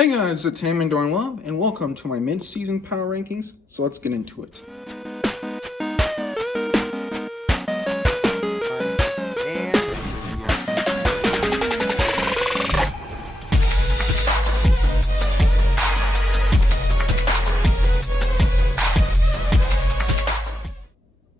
Hey guys, it's Taman Dorn Love, and welcome to my mid-season power rankings. So let's get into it.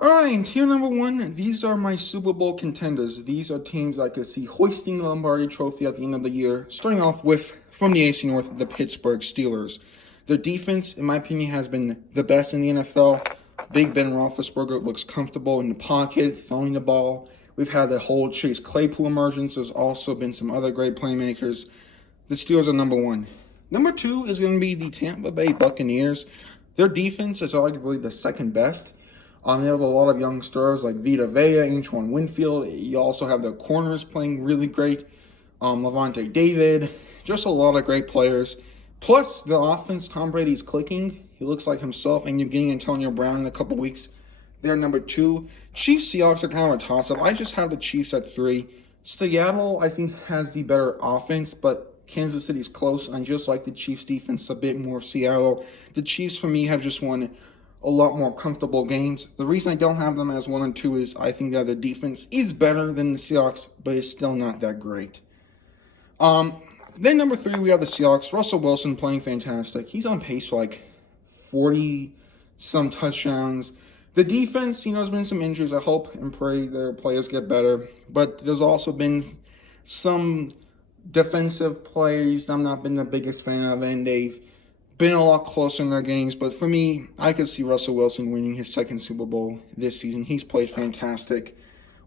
Alright, tier number one, these are my Super Bowl contenders. These are teams I could see hoisting the Lombardi Trophy at the end of the year, starting off with, from the AFC North, the Pittsburgh Steelers. Their defense, in my opinion, has been the best in the NFL. Big Ben Roethlisberger looks comfortable in the pocket, throwing the ball. We've had the whole Chase Claypool emergence. There's also been some other great playmakers. The Steelers are number one. Number two is going to be the Tampa Bay Buccaneers. Their defense is arguably the second best. They have a lot of young stars like Vita Vea, Antoine Winfield. You also have the corners playing really great. Levante David. Just a lot of great players. Plus, the offense, Tom Brady's clicking. He looks like himself, and you're getting Antonio Brown in a couple weeks. They're number two. Chiefs, Seahawks are kind of a toss-up. I just have the Chiefs at three. Seattle, I think, has the better offense, but Kansas City's close. I just like the Chiefs' defense a bit more of Seattle. The Chiefs, for me, have just won a lot more comfortable games. The reason I don't have them as 1 and 2 is I think that their defense is better than the Seahawks, but it's still not that great. Then number 3, we have the Seahawks. Russell Wilson playing fantastic. He's on pace for like 40-some touchdowns. The defense, there's been some injuries. I hope and pray their players get better. But there's also been some defensive plays I'm not been the biggest fan of, and they've been a lot closer in their games. But for me, I could see Russell Wilson winning his second Super Bowl this season. He's played fantastic.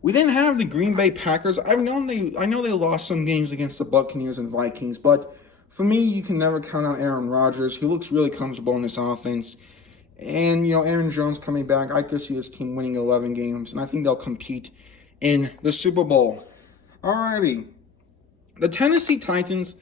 We then have the Green Bay Packers. I know they lost some games against the Buccaneers and Vikings, but for me, you can never count out Aaron Rodgers. He looks really comfortable in this offense. And, Aaron Jones coming back, I could see this team winning 11 games, and I think they'll compete in the Super Bowl. Alrighty. The Tennessee Titans,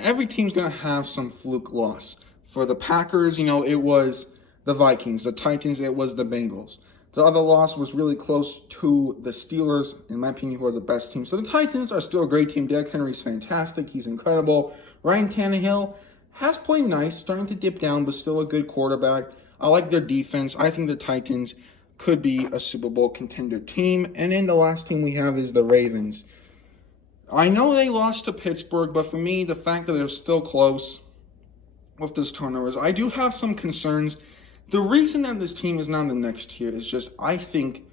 every team's going to have some fluke loss. For the Packers, it was the Vikings. The Titans, it was the Bengals. The other loss was really close to the Steelers, in my opinion, who are the best team. So the Titans are still a great team. Derrick Henry's fantastic. He's incredible. Ryan Tannehill has played nice, starting to dip down, but still a good quarterback. I like their defense. I think the Titans could be a Super Bowl contender team. And then the last team we have is the Ravens. I know they lost to Pittsburgh, but for me, the fact that they're still close with those turnovers, I do have some concerns. The reason that this team is not in the next tier is just I think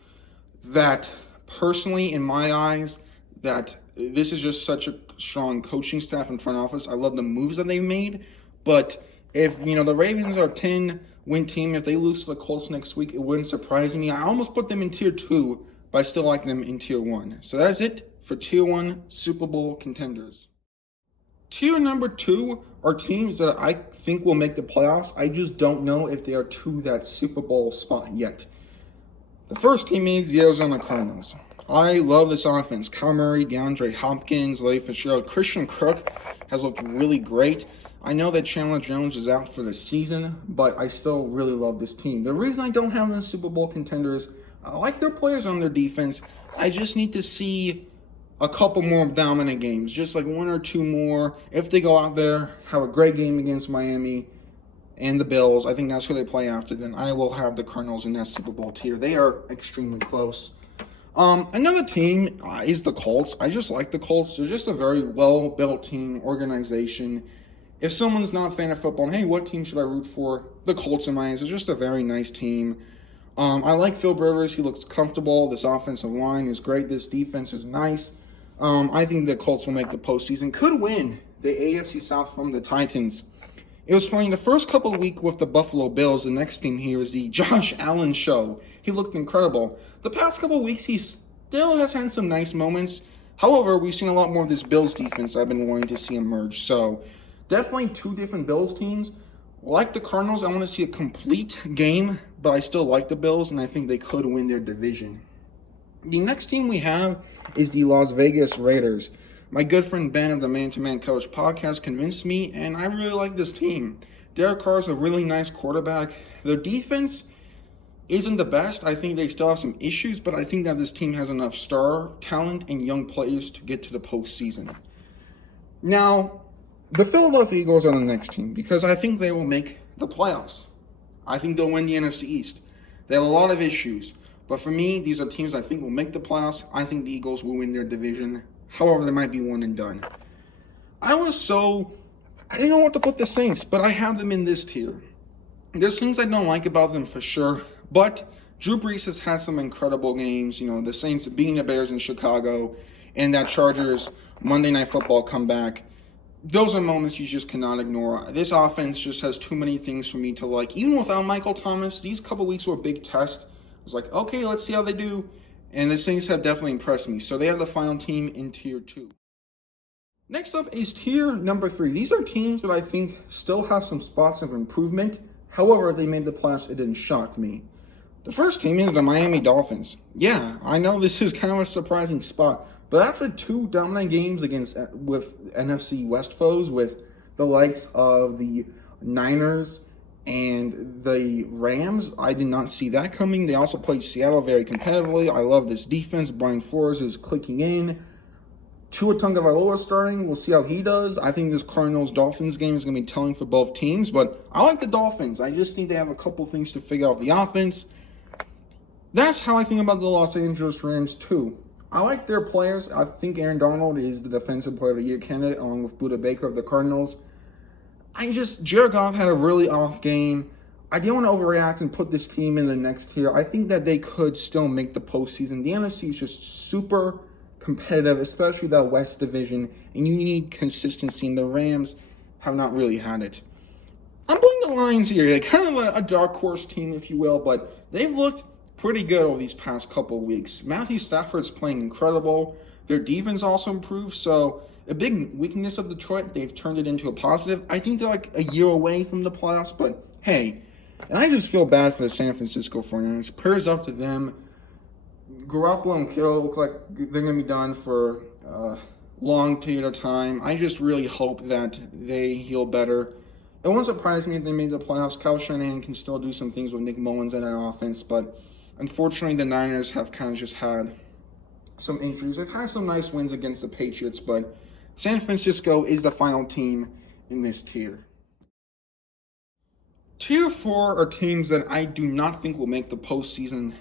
that personally, in my eyes, that this is just such a strong coaching staff and front office. I love the moves that they've made, but if, the Ravens are a 10-win team, if they lose to the Colts next week, it wouldn't surprise me. I almost put them in tier 2, but I still like them in tier 1. So that's it for tier 1 Super Bowl contenders. Tier number 2 are teams that I think will make the playoffs. I just don't know if they are to that Super Bowl spot yet. The first team is the Arizona Cardinals. I love this offense. Kyle Murray, DeAndre Hopkins, Larry Fitzgerald, Christian Kirk has looked really great. I know that Chandler Jones is out for the season, but I still really love this team. The reason I don't have them as Super Bowl contenders, I like their players on their defense. I just need to see a couple more dominant games, just like 1 or 2 more. If they go out there, have a great game against Miami and the Bills, I think that's who they play after, then I will have the Cardinals in that Super Bowl tier. They are extremely close. Another team is the Colts. I just like the Colts. They're just a very well-built team, organization. If someone's not a fan of football, hey, what team should I root for? The Colts in my eyes. They're just a very nice team. I like Phil Rivers. He looks comfortable. This offensive line is great. This defense is nice. I think the Colts will make the postseason. Could win the AFC South from the Titans. It was funny, the first couple of weeks with the Buffalo Bills, the next team here is the Josh Allen show. He looked incredible. The past couple of weeks, he still has had some nice moments. However, we've seen a lot more of this Bills defense I've been wanting to see emerge. So, definitely 2 different Bills teams. Like the Cardinals, I want to see a complete game, but I still like the Bills, and I think they could win their division. The next team we have is the Las Vegas Raiders. My good friend Ben of the Man to Man Coach podcast convinced me, and I really like this team. Derek Carr is a really nice quarterback. Their defense isn't the best. I think they still have some issues, but I think that this team has enough star talent and young players to get to the postseason. Now, The Philadelphia Eagles are the next team because I think they will make the playoffs. I think they'll win the NFC East. They have a lot of issues. But for me, these are teams I think will make the playoffs. I think the Eagles will win their division. However, they might be one and done. I didn't know what to put the Saints, but I have them in this tier. There's things I don't like about them for sure, but Drew Brees has had some incredible games. You know, the Saints beating the Bears in Chicago and that Chargers Monday Night Football comeback. Those are moments you just cannot ignore. This offense just has too many things for me to like. Even without Michael Thomas, these couple weeks were a big test. I was like, okay, let's see how they do. And the Saints have definitely impressed me. So they are the final team in Tier 2. Next up is Tier number 3. These are teams that I think still have some spots of improvement. However, they made the playoffs. It didn't shock me. The first team is the Miami Dolphins. Yeah, I know this is kind of a surprising spot. But after 2 dominant games with NFC West foes, with the likes of the Niners and the Rams, I did not see that coming. They also played Seattle very competitively. I love this defense. Brian Flores is clicking in. Tua Tagovailoa starting. We'll see how he does. I think this Cardinals-Dolphins game is going to be telling for both teams. But I like the Dolphins. I just think they have a couple things to figure out with the offense. That's how I think about the Los Angeles Rams, too. I like their players. I think Aaron Donald is the Defensive Player of the Year candidate, along with Budda Baker of the Cardinals. Jared Goff had a really off game. I didn't want to overreact and put this team in the next tier. I think that they could still make the postseason. The NFC is just super competitive, especially that West division, and you need consistency, and the Rams have not really had it. I'm putting the Lions here. They're kind of a dark horse team, if you will, but they've looked pretty good over these past couple of weeks. Matthew Stafford's playing incredible. Their defense also improved, so a big weakness of Detroit, they've turned it into a positive. I think they're like a year away from the playoffs, but hey, and I just feel bad for the San Francisco 49ers. Prayers up to them. Garoppolo and Kittle look like they're going to be done for a long period of time. I just really hope that they heal better. It won't surprise me if they made the playoffs. Kyle Shanahan can still do some things with Nick Mullins and that offense, but unfortunately the Niners have kind of just had some injuries. They've had some nice wins against the Patriots, but San Francisco is the final team in this tier. Tier 4 are teams that I do not think will make the postseason.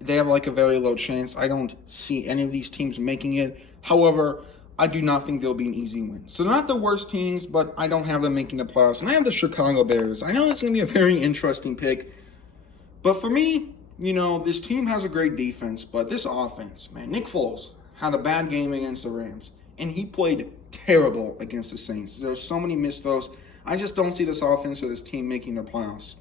They have like a very low chance. I don't see any of these teams making it. However, I do not think they'll be an easy win. So they're not the worst teams, but I don't have them making the playoffs. And I have the Chicago Bears. I know it's going to be a very interesting pick. But for me, you know, this team has a great defense, but this offense, man, Nick Foles had a bad game against the Rams, and he played terrible against the Saints. There's so many missed throws. I just don't see this offense or this team making the playoffs.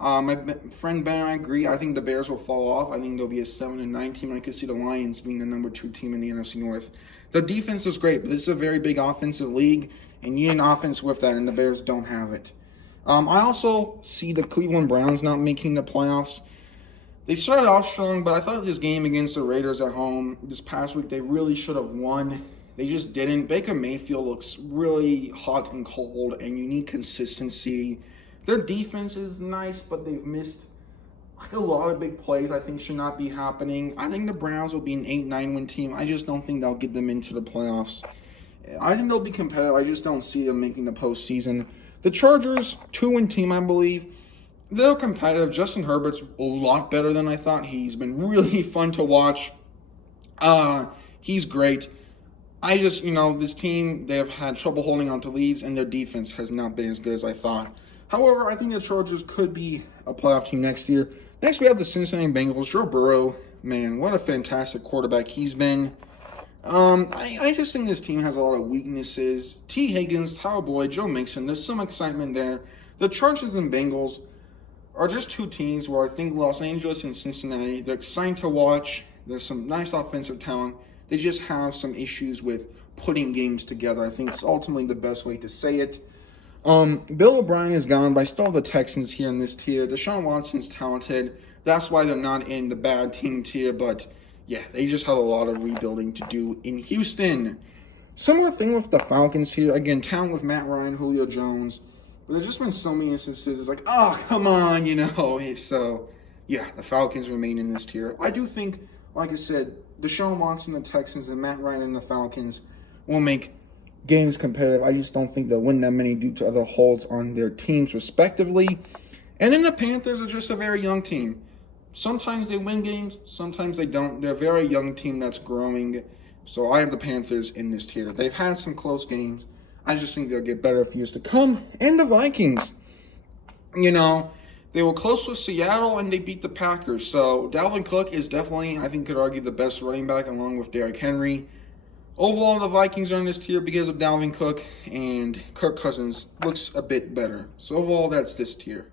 My friend Ben and I agree. I think the Bears will fall off. I think they'll be a 7-9 team. I could see the Lions being the number 2 team in the NFC North. The defense is great, but this is a very big offensive league, and you need an offense with that, and the Bears don't have it. I also see the Cleveland Browns not making the playoffs. They started off strong, but I thought this game against the Raiders at home this past week, they really should have won. They just didn't. Baker Mayfield looks really hot and cold, and you need consistency. Their defense is nice, but they've missed like a lot of big plays I think should not be happening. I think the Browns will be an 8-9 win team. I just don't think they'll get them into the playoffs. I think they'll be competitive. I just don't see them making the postseason. The Chargers, 2-win team, I believe. They're competitive. Justin Herbert's a lot better than I thought. He's been really fun to watch. He's great. I just, this team, they have had trouble holding on to leads, and their defense has not been as good as I thought. However, I think the Chargers could be a playoff team next year. Next, we have the Cincinnati Bengals. Joe Burrow, man, what a fantastic quarterback he's been. I just think this team has a lot of weaknesses. T. Higgins, Tyler Boyd, Joe Mixon, there's some excitement there. The Chargers and Bengals are just 2 teams where I think Los Angeles and Cincinnati, they're exciting to watch. There's some nice offensive talent. They just have some issues with putting games together. I think it's ultimately the best way to say it. Bill O'Brien is gone, but I still have the Texans here in this tier. Deshaun Watson's talented. That's why they're not in the bad team tier, but yeah, they just have a lot of rebuilding to do in Houston. Similar thing with the Falcons here. Again, talent with Matt Ryan, Julio Jones. But there's just been so many instances. It's like, oh, come on, So, yeah, the Falcons remain in this tier. I do think, like I said, Deshaun Watson, the Texans, and Matt Ryan and the Falcons will make games competitive. I just don't think they'll win that many due to other holes on their teams, respectively. And then the Panthers are just a very young team. Sometimes they win games, sometimes they don't. They're a very young team that's growing. So I have the Panthers in this tier. They've had some close games. I just think they'll get better for years to come. And the Vikings, you know, they were close with Seattle and they beat the Packers. So Dalvin Cook is definitely, I think, could argue the best running back along with Derrick Henry. Overall, the Vikings are in this tier because of Dalvin Cook, and Kirk Cousins looks a bit better. So overall, that's this tier.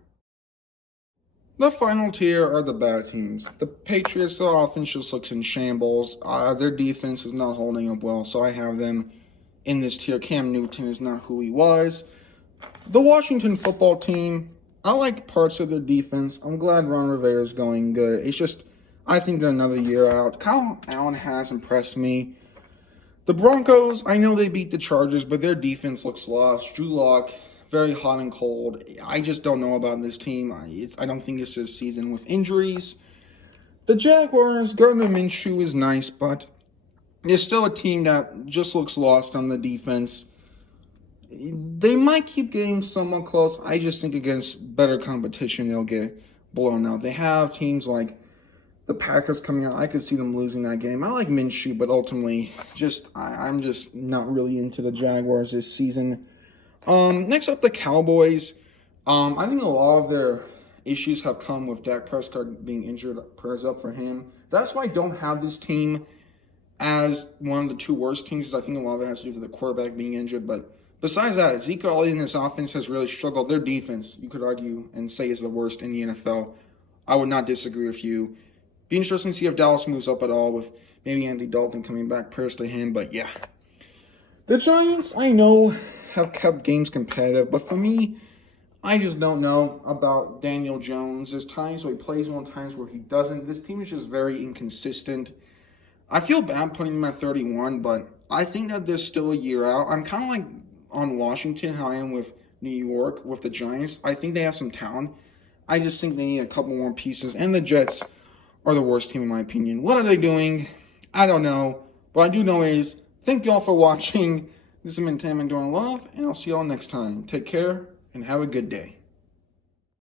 The final tier are the bad teams. The Patriots, their offense just looks in shambles. Their defense is not holding up well, so I have them in this tier. Cam Newton is not who he was. The Washington football team, I like parts of their defense. I'm glad Ron Rivera is going good. It's just, I think they're another year out. Kyle Allen has impressed me. The Broncos, I know they beat the Chargers, but their defense looks lost. Drew Lock, very hot and cold. I just don't know about this team. I don't think it's their season with injuries. The Jaguars, Gardner Minshew is nice, but they're still a team that just looks lost on the defense. They might keep getting somewhat close. I just think against better competition, they'll get blown out. They have teams like the Packers coming out. I could see them losing that game. I like Minshew, but ultimately, I'm just not really into the Jaguars this season. Next up, the Cowboys. I think a lot of their issues have come with Dak Prescott being injured. Prayers up for him. That's why I don't have this team as one of the two worst teams. I think a lot of it has to do with the quarterback being injured. But besides that, Ezekiel Elliott and his offense has really struggled. Their defense, you could argue and say, is the worst in the NFL. I would not disagree with you. Be interesting to see if Dallas moves up at all with maybe Andy Dalton coming back. Prayers to him, but yeah. The Giants, I know, have kept games competitive, but for me, I just don't know about Daniel Jones. There's times where he plays well, times where he doesn't. This team is just very inconsistent. I feel bad putting him at 31, but I think that there's still a year out. I'm kind of like on Washington, how I am with New York, with the Giants. I think they have some talent. I just think they need a couple more pieces, and the Jets are the worst team in my opinion. What are they doing? I don't know. What I do know is, thank y'all for watching. This has been Tam and Doing Love, and I'll see y'all next time. Take care, and have a good day.